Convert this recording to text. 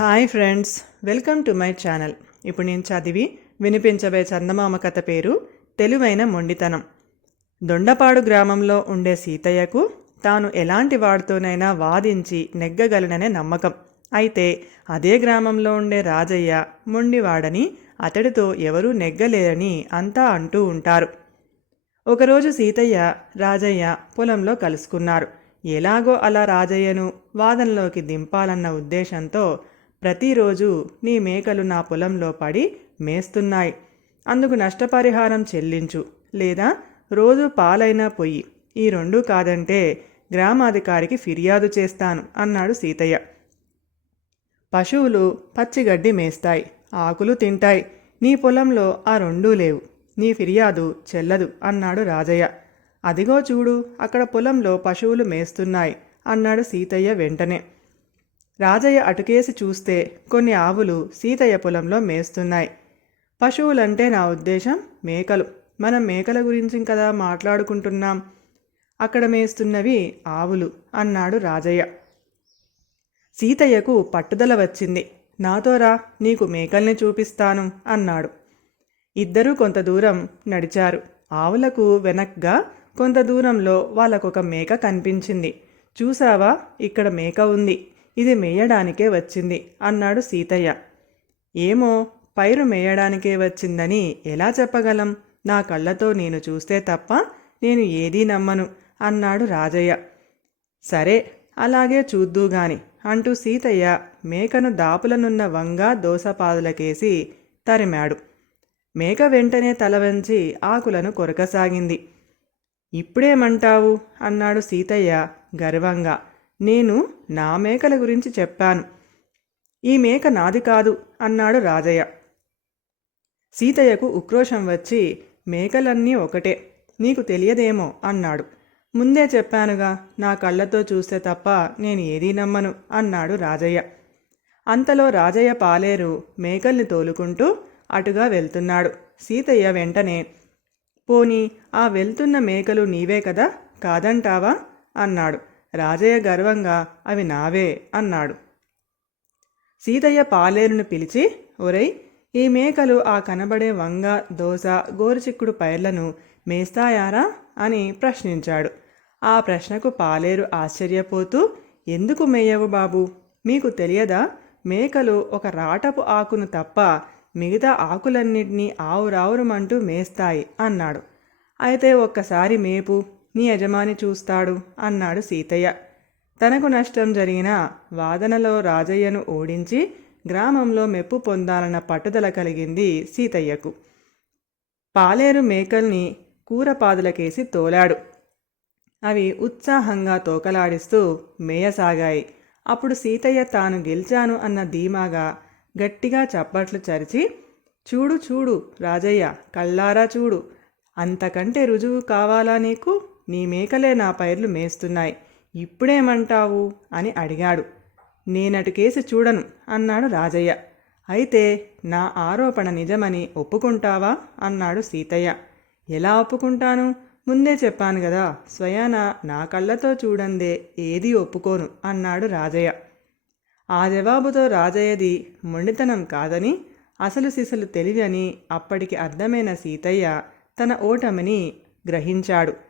Hi friends welcome to my channel. ఇప్పుడు నేను చదివి వినిపించబోయే చందమామ కథ పేరు తెలివైన మొండితనం. దొండపాడు గ్రామంలో ఉండే సీతయ్యకు తాను ఎలాంటి వాడితోనైనా వాదించి నెగ్గగలననే నమ్మకం. అయితే అదే గ్రామంలో ఉండే రాజయ్య మొండివాడని అతడితో ఎవరూ నెగ్గలేరని అంతా అంటూ ఉంటారు. ఒకరోజు సీతయ్య రాజయ్య పొలంలో కలుసుకున్నారు. ఎలాగో అలా రాజయ్యను వాదనలోకి దింపాలన్న ఉద్దేశంతో ప్రతిరోజు నీ మేకలు నా పొలంలో పడి మేస్తున్నాయి. అందుకు నష్టపరిహారం చెల్లించు. లేదా రోజు పాలైనా పొయ్యి. ఈ రెండూ కాదంటే గ్రామాధికారికి ఫిర్యాదు చేస్తాను అన్నాడు సీతయ్య. పశువులు పచ్చిగడ్డి మేస్తాయి. ఆకులు తింటాయి. నీ పొలంలో ఆ రెండూ లేవు. నీ ఫిర్యాదు చెల్లదు అన్నాడు రాజయ్య. అదిగో చూడు అక్కడ పొలంలో పశువులు మేస్తున్నాయి అన్నాడు సీతయ్య వెంటనే. రాజయ్య అటుకేసి చూస్తే కొన్ని ఆవులు సీతయ్య పొలంలో మేస్తున్నాయి. పశువులంటే నా ఉద్దేశం మేకలు. మనం మేకల గురించి కదా మాట్లాడుకుంటున్నాం. అక్కడ మేస్తున్నవి ఆవులు అన్నాడు రాజయ్య. సీతయ్యకు పట్టుదల వచ్చింది. నాతోరా నీకు మేకల్ని చూపిస్తాను అన్నాడు. ఇద్దరూ కొంత దూరం నడిచారు. ఆవులకు వెనక్గా కొంత దూరంలో వాళ్ళకొక మేక కనిపించింది. చూసావా ఇక్కడ మేక ఉంది. ఇది మేయడానికే వచ్చింది అన్నాడు సీతయ్య. ఏమో పైరు మేయడానికే వచ్చిందని ఎలా చెప్పగలం? నా కళ్ళతో నేను చూస్తే తప్ప నేను ఏదీ నమ్మను అన్నాడు రాజయ్య. సరే అలాగే చూద్దూగాని అంటూ సీతయ్య మేకను దాపులనున్న వంగ దోసపాదులకేసి తరిమాడు. మేక వెంటనే తల వంచి ఆకులను కొరకసాగింది. ఇప్పుడేమంటావు? అన్నాడు సీతయ్య గర్వంగా. నేను నా మేకల గురించి చెప్పాను. ఈ మేక నాది కాదు అన్నాడు రాజయ్య. సీతయ్యకు ఉక్రోషం వచ్చి మేకలన్నీ ఒకటే నీకు తెలియదేమో అన్నాడు. ముందే చెప్పానుగా నా కళ్ళతో చూస్తే తప్ప నేను ఏదీ నమ్మను అన్నాడు రాజయ్య. అంతలో రాజయ్య పాలేరు మేకల్ని తోలుకుంటూ అటుగా వెళ్తున్నాడు సీతయ్య వెంటనే. పోనీ ఆ వెళ్తున్న మేకలు నీవే కదా కాదంటావా? అన్నాడు. రాజయ్య గర్వంగా అవి నావే అన్నాడు. సీతయ్య పాలేరును పిలిచి ఒరై ఈ మేకలు ఆ కనబడే వంగ దోస గోరుచిక్కుడు పైర్లను మేస్తాయారా? అని ప్రశ్నించాడు. ఆ ప్రశ్నకు పాలేరు ఆశ్చర్యపోతూ ఎందుకు మేయవు బాబు? మీకు తెలియదా? మేకలు ఒక రాటపు ఆకును తప్ప మిగతా ఆకులన్నిటినీ ఆవురావురమంటూ మేస్తాయి అన్నాడు. అయితే ఒక్కసారి మేపు. నీ యజమాని చూస్తాడు అన్నాడు సీతయ్య. తనకు నష్టం జరిగిన వాదనలో రాజయ్యను ఓడించి గ్రామంలో మెప్పు పొందాలన్న పట్టుదల కలిగింది సీతయ్యకు. పాలేరు మేకల్ని కూరపాదులకేసి తోలాడు. అవి ఉత్సాహంగా తోకలాడిస్తూ మేయసాగాయి. అప్పుడు సీతయ్య తాను గెలిచాను అన్న ధీమాగా గట్టిగా చప్పట్లు చరిచి చూడు చూడు రాజయ్య కళ్ళారా చూడు అంతకంటే రుజువు కావాలా నీకు? నీ మేకలే నా పైర్లు మేస్తున్నాయి. ఇప్పుడేమంటావు? అని అడిగాడు. నేనటు కేసి చూడను అన్నాడు రాజయ్య. అయితే నా ఆరోపణ నిజమని ఒప్పుకుంటావా? అన్నాడు సీతయ్య. ఎలా ఒప్పుకుంటాను? ముందే చెప్పాను కదా స్వయాన నా కళ్ళతో చూడందే ఏదీ ఒప్పుకోను అన్నాడు రాజయ్య. ఆ జవాబుతో రాజయ్యది మొండితనం కాదని అసలు సిసలు తెలివి అని అప్పటికి అర్థమైన సీతయ్య తన ఓటమిని గ్రహించాడు.